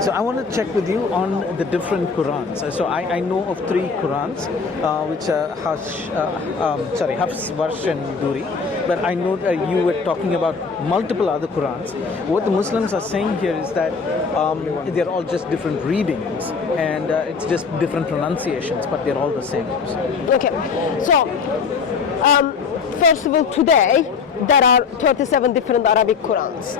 So I want to check with you on the different Qurans. So I know of 3 Qurans, which are Hafs, Warsh and Duri. But I know that you were talking about multiple other Qurans. What the Muslims are saying here is that they're all just different readings, and it's just different pronunciations, but they're all the same. Okay, so first of all, today there are 37 different Arabic Qurans.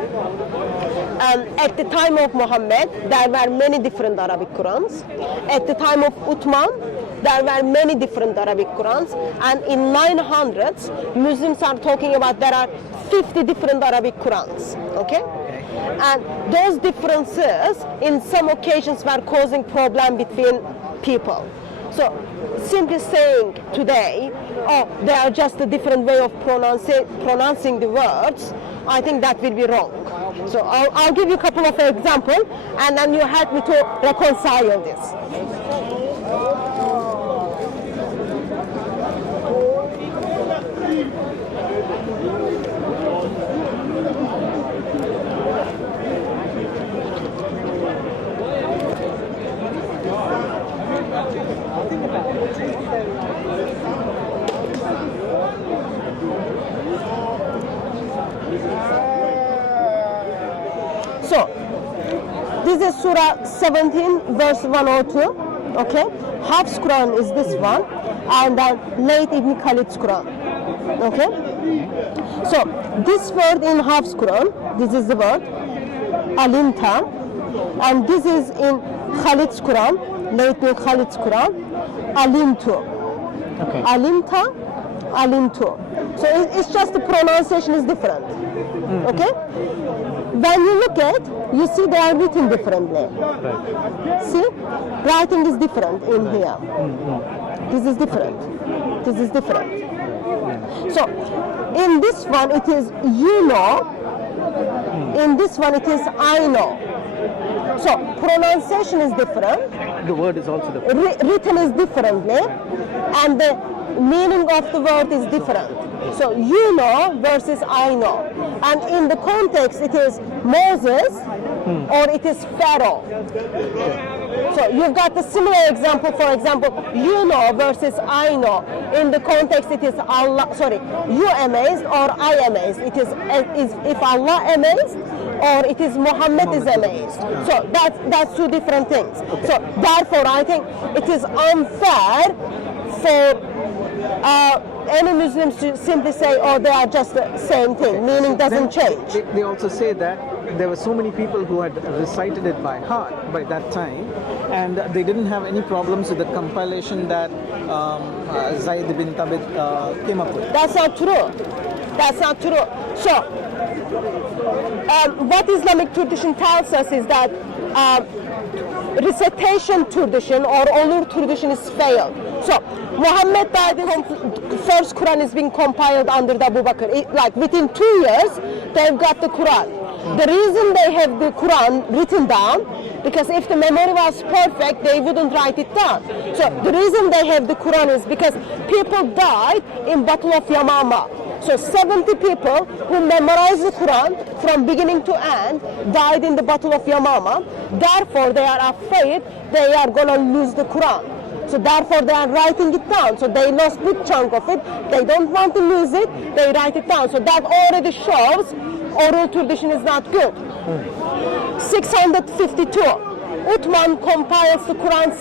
At the time of Muhammad, there were many different Arabic Qurans. At the time of Uthman, there were many different Arabic Qurans. And in 900s, Muslims are talking about there are 50 different Arabic Qurans. Okay? And those differences, in some occasions, were causing problem between people. So, simply saying today, oh, they are just a different way of pronouncing the words, I think that will be wrong. So I'll give you a couple of examples, and then you help me to reconcile this. So, this is Surah 17, verse 102, okay? Hafs Quran is this one, and then late Ibn Khalid's Quran, okay? So, this word in Hafs Quran, this is the word, alimta, and this is in Khalid's Quran, late Ibn Khalid's Quran, alimtu. Okay. Alimta, alimtu. So, it's just the pronunciation is different, okay? When you look at, you see they are written differently. Right. See, writing is different in here. This is different. This is different. So, in this one it is you know. In this one it is I know. So, pronunciation is different. The word is also different. Written is differently, and the meaning of the word is different. So you know versus I know, and in the context it is Moses or it is Pharaoh. So you've got the similar example. For example, you know versus I know. In the context it is Allah. Sorry, you amazed or I amazed. It is if Allah amazed or it is Muhammad is amazed. So that's 2 different things. So therefore I think it is unfair for any Muslims to simply say, oh, they are just the same thing, meaning doesn't change. They also say that there were so many people who had recited it by heart by that time, and they didn't have any problems with the compilation that Zayd bin Thabit came up with. That's not true. That's not true. So, what Islamic tradition tells us is that recitation tradition or olur tradition is failed. So, Muhammad died, first Quran is being compiled under the Abu Bakr. Like within 2 years, they've got the Quran. The reason they have the Quran written down, because if the memory was perfect, they wouldn't write it down. So the reason they have the Quran is because people died in Battle of Yamama. So 70 people who memorized the Quran from beginning to end died in the Battle of Yamama. Therefore, they are afraid they are going to lose the Quran. So therefore they are writing it down. So they lost a big chunk of it. They don't want to lose it. They write it down. So that already shows oral tradition is not good. 652. Uthman compiles the Quran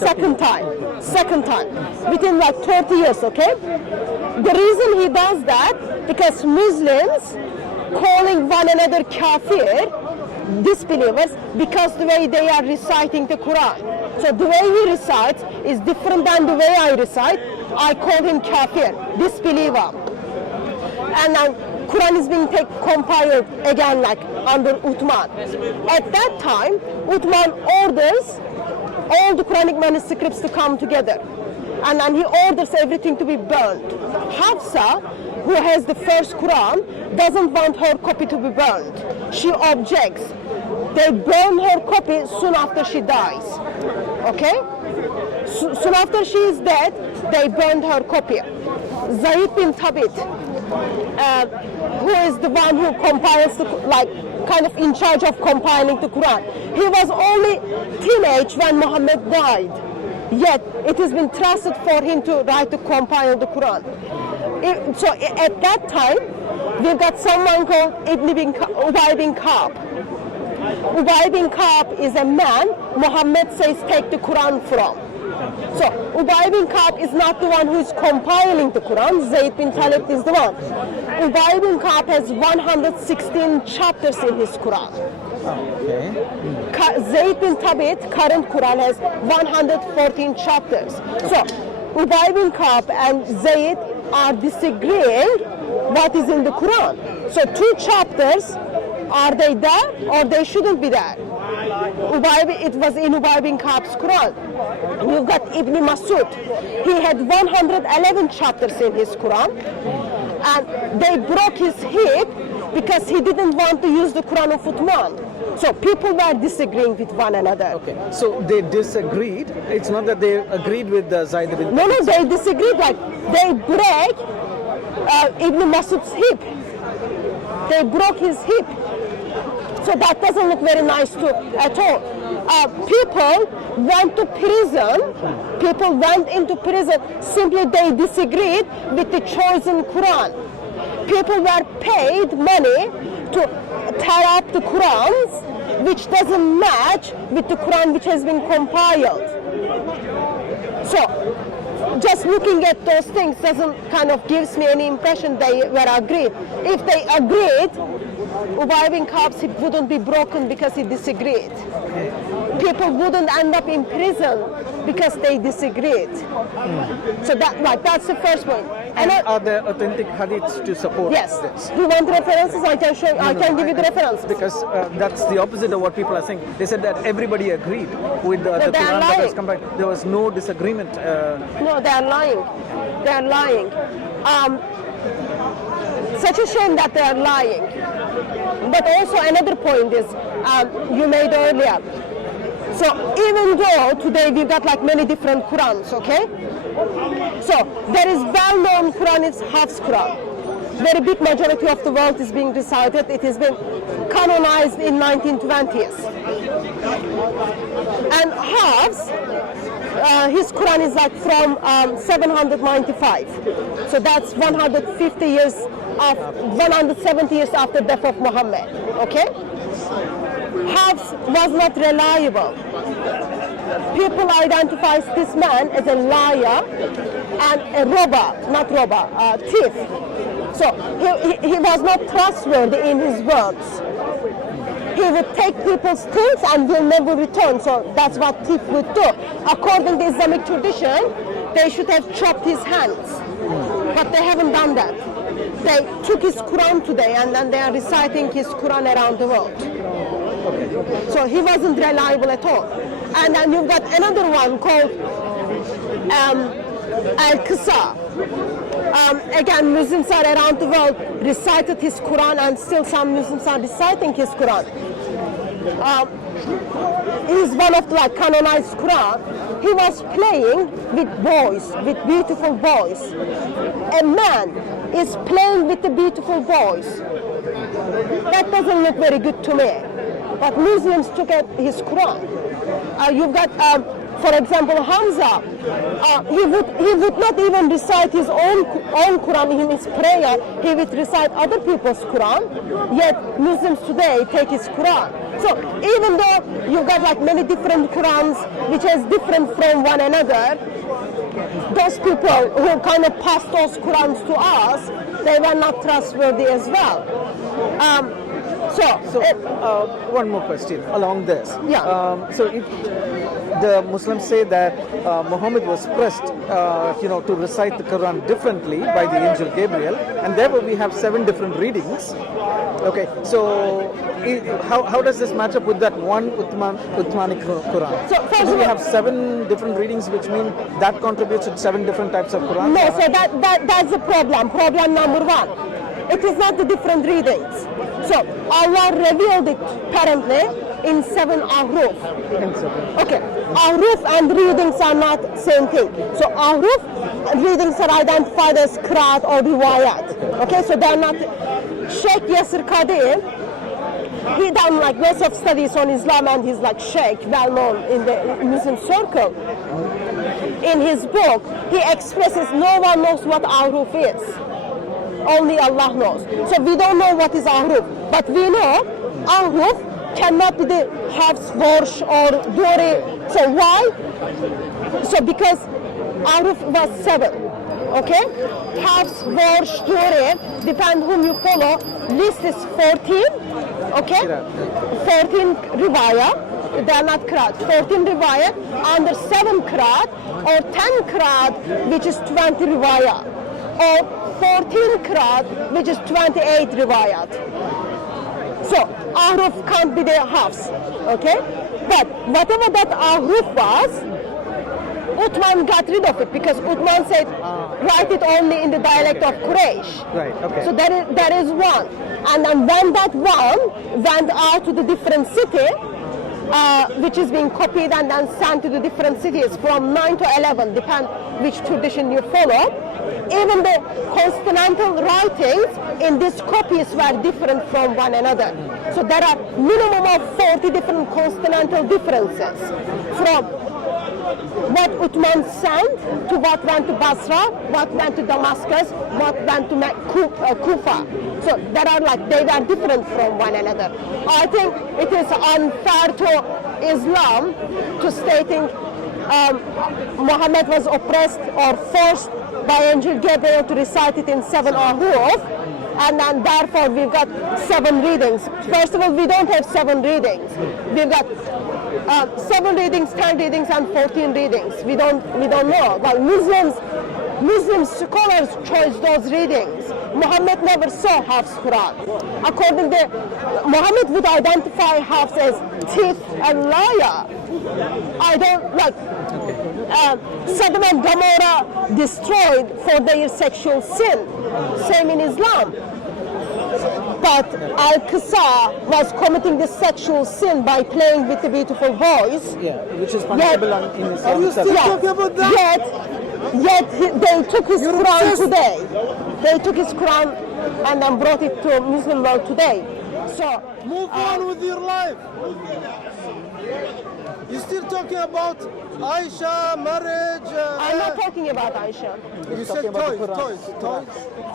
second time, within like 30 years, okay? The reason he does that, because Muslims calling one another kafir, disbelievers, because the way they are reciting the Quran. So the way he recites is different than the way I recite. I call him kafir, disbeliever. And then Quran is being compiled again like under Uthman. At that time, Uthman orders all the Quranic manuscripts to come together. And then he orders everything to be burned. Hafsa, who has the first Quran, doesn't want her copy to be burned. She objects. They burn her copy soon after she dies. Okay? Soon after she is dead, they burned her copy. Zayd bin Thabit, who is the one who compiles the, kind of in charge of compiling the Quran. He was only teenage when Muhammad died. Yet it has been trusted for him to write to compile the Quran. So at that time, we've got someone called Ubay bin Ka'b. Ubay bin Ka'b is a man Muhammad says take the Quran from. So Ubay bin Ka'b is not the one who is compiling the Quran. Zayd bin Talib is the one. Ubay bin Ka'b has 116 chapters in his Quran. Okay. Zayd bin Thabit, current Quran, has 114 chapters. So Ubay bin Ka'b and Zayd are disagreeing what is in the Quran. So 2 chapters, are they there or they shouldn't be there? It was in Ubay bin Ka'b's Quran. You've got Ibn Masud. He had 111 chapters in his Quran, and they broke his hip because he didn't want to use the Quran of Uthman. So people were disagreeing with one another. Okay. So they disagreed. It's not that they agreed with Zayd bin. No, they disagreed. Like they break Ibn Masud's hip. They broke his hip. So that doesn't look very nice at all. People went to prison. People went into prison simply they disagreed with the chosen Quran. People were paid money to tear up the Qurans, which doesn't match with the Quran which has been compiled. So just looking at those things doesn't kind of gives me any impression they were agreed. If they agreed, Ubay bin Ka'b's hip wouldn't be broken because he disagreed. People wouldn't end up in prison because they disagreed. So that's the first point. And are there authentic hadiths to support this? Do you want references? I can show. I can give you the references. Because that's the opposite of what people are saying. They said that everybody agreed with the Quran that was compiled. There was no disagreement. No, they are lying. They are lying. Such a shame that they are lying. But also another point is you made earlier. So even though today we've got like many different Qurans, okay? So there is well-known Quran is Hafs Quran. Very big majority of the world is being recited. It has been canonized in 1920s. And Hafs, his Quran is like from 795. So that's 150 years, 170 years after death of Muhammad, okay? Hafs was not reliable. People identify this man as a liar and a thief. So he was not trustworthy in his words. He would take people's things and will never return. So that's what thief would do. According to Islamic tradition, they should have chopped his hands. But they haven't done that. They took his Quran today and then they are reciting his Quran around the world. So he wasn't reliable at all. And then you've got another one called Al-Qisa. Again, Muslims are around the world recited his Quran, and still some Muslims are reciting his Quran. He's one of the canonized Quran. He was playing with boys, with beautiful boys. A man is playing with the beautiful boys. That doesn't look very good to me. But Muslims took at his Quran. You've got, for example, Hamza. He would not even recite his own Quran in his prayer. He would recite other people's Quran. Yet Muslims today take his Quran. So even though you've got many different Qurans which is different from one another, those people who kind of passed those Qurans to us, they were not trustworthy as well. One more question along this. Yeah. So if the Muslims say that Muhammad was pressed, to recite the Quran differently by the angel Gabriel, and therefore we have 7 different readings. Okay, so how does this match up with that one Uthmanic Quran? So first we have 7 different readings, which mean that contributes to 7 different types of Quran? No, so that's the problem. Problem number 1. It is not the different readings. So Allah revealed it apparently in 7 ahruf. Okay, ahruf and readings are not same thing. So ahruf readings are identified as qiraat or riwayat. Okay, so they are not. Sheikh Yasir Qadir, he done like lots of studies on Islam, and he's like sheikh, well known in the Muslim circle. In his book, he expresses no one knows what ahruf is. Only Allah knows. So we don't know what is ahruf, but we know ahruf cannot be the hafs, warsh or duri. So why? So because ahruf was 7. Okay? Hafs, warsh, duri, depend whom you follow. List is 14. Okay? 14 riwayah. They are not qiraat. 14 riwayat under 7 qiraat, or 10 qiraat, which is 20 riwayat, or 14 qiraat, which is 28 riwayat. So ahruf can't be the hafs, okay? But whatever that ahruf was, Uthman got rid of it because Uthman said, write it only in the dialect of Quraysh. Right, okay. So that is one. And then when that one went out to the different city, which is being copied and then sent to the different cities from 9 to 11, depend which tradition you follow. Even the consonantal writings in these copies were different from one another. So there are minimum of 40 different consonantal differences from what Uthman sent to what went to Basra, what went to Damascus, what went to Kufa. So there are they were different from one another. I think it is unfair to Islam to stating Muhammad was oppressed or forced by Angel Gabriel to recite it in 7 ahruf, and then therefore we've got 7 readings. First of all, we don't have 7 readings. We've got 7 readings, 10 readings, and 14 readings. We don't know. Well, Muslim scholars chose those readings. Muhammad never saw Hafs Quran. According to Muhammad would identify Hafs as thief and liar. I don't like Sodom and Gomorrah destroyed for their sexual sin. Same in Islam. But Al-Qisa was committing this sexual sin by playing with the beautiful voice. Yeah, which is punishable in Islam. Are you still talking about that? Yet they took his Quran today. They took his Quran and then brought it to Muslim world today. So Move on with your life. You're still talking about Aisha, marriage. I'm not talking about Aisha. You said toys.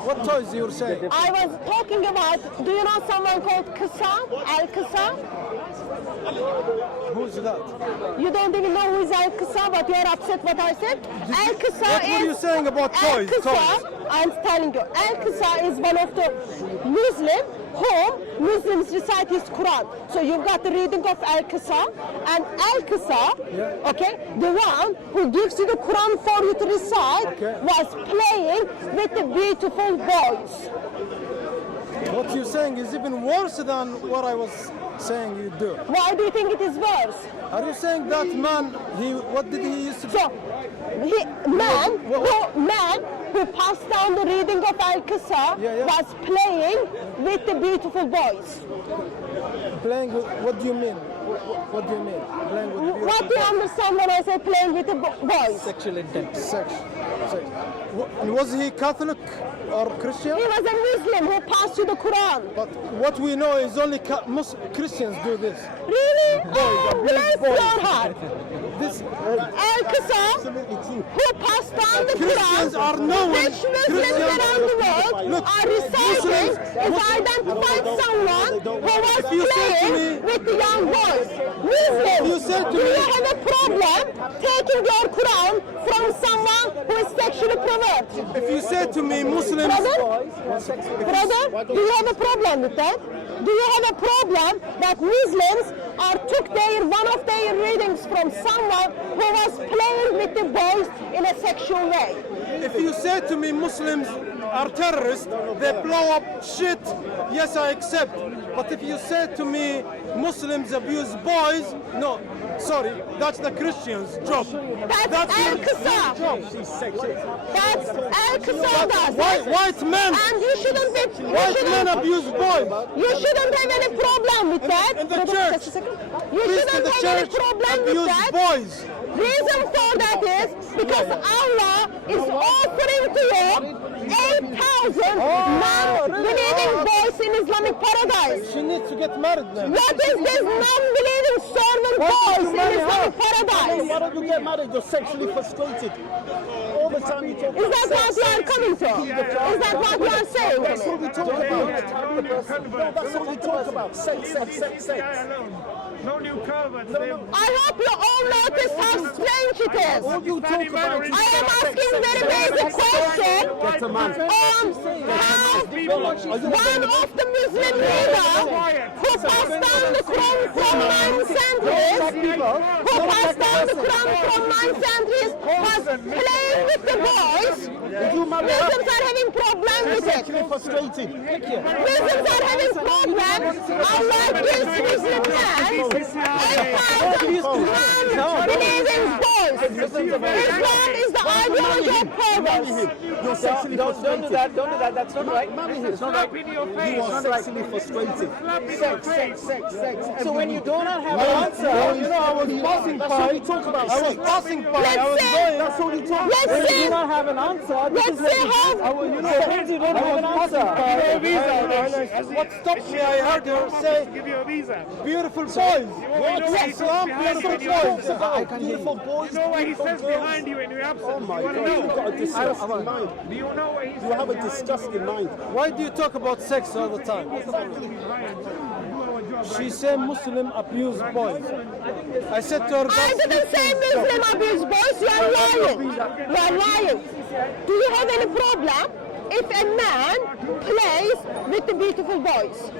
What toys you were saying? I was talking about, do you know someone called Qisa? Al-Qisa? Who's that? You don't even know who is Al-Qisa, but you're upset what I said? Al-Qisa What were you saying about toys? Al-Qisa, I'm telling you, Al-Qisa is one of the Muslim whom Muslims recite his Quran. So you've got the reading of Al-Qisa, and Al-Qisa, okay, the one who gives you the Quran for you to recite, was playing with the beautiful voice. What you're saying is even worse than what I was saying you do. Why do you think it is worse? Are you saying that man, what did he used to do? So, man who passed down the reading of Al-Qisa was playing with the beautiful voice. Playing with, what do you mean? What do you mean? Playing with beautiful What do you understand when I say playing with the voice? Sexual intent. sex. And was he Catholic or Christian? He was a Muslim who passed you the Quran. But what we know is only Christians do this. Really? Oh, bless your heart. This Al-Qisa, who passed down the Christians Quran, are known. which Muslims around the world are reciting, is identified someone who was playing with the young boys. Muslims, do you have a problem taking your Quran from someone who is sexually perverted? If you say to me Muslims, Brother, do you have a problem with that? Do you have a problem that Muslims took one of their readings from someone who was playing with the boys in a sexual way? if you say to me Muslims are terrorists, they blow up shit, yes I accept. But if you say to me Muslims abuse boys, no, sorry, that's the Christians' job. That's Al-Qisa. That's Al-Qisa does. White men. And you shouldn't be. White men abuse boys. You shouldn't have any problem with that. In the church. You Priests in shouldn't the have any church problem with abuse that. boys. Reason for that is Because Allah is offering to you 8,000 non-believing boys in Islamic paradise. She needs to get married then. What is this non-believing servant boys in Islamic paradise? Why don't you get married? You're sexually frustrated. All the time you talk Is that what you are coming to? Is that what you are saying to That's what me? we talk about. No, that's what we talk about. Sex, sex, sex, sex. No new converts. I hope you all notice how strange it is. All you talk about is I am sex, asking sex, very sex, basic sex, question Get a man. on how one of the Muslim leaders who passed down the Quran from 9 centuries, who passed down the Quran from 9 centuries, was playing with the boys. Muslims are having problems with it. Sexually frustrated. Muslims are having problems. Allah gives Muslim men 8,000 non-believing boys. Islam is the ideology of perverts. You're sexually Don't do frustrated. that. Don't do that. That's not right. It's not right. You are sexually frustrated. Sex, sex, sex, sex. So when you do not have an answer, I was passing That's by. what we talk about. I was Sex. passing by. I was Let's going. That's all you talk about. Let's when you see. do not have an answer, this Let's is see how. since you don't have an answer. What stopped me? I heard her say, Give you a visa. beautiful boys. What? Islam, beautiful boys. I can beautiful boys. You know what he beautiful says girls. behind you in your absence? Oh my you want God, to you've know? got a disgusting mind. Do you know what he says? You have a disgusting mind. Why do you talk about sex all the time? She said Muslim abuse boys. I said to her, I didn't say Muslim abuse boys. You are lying. You are lying. Do you have any problem if a man plays with the beautiful boys?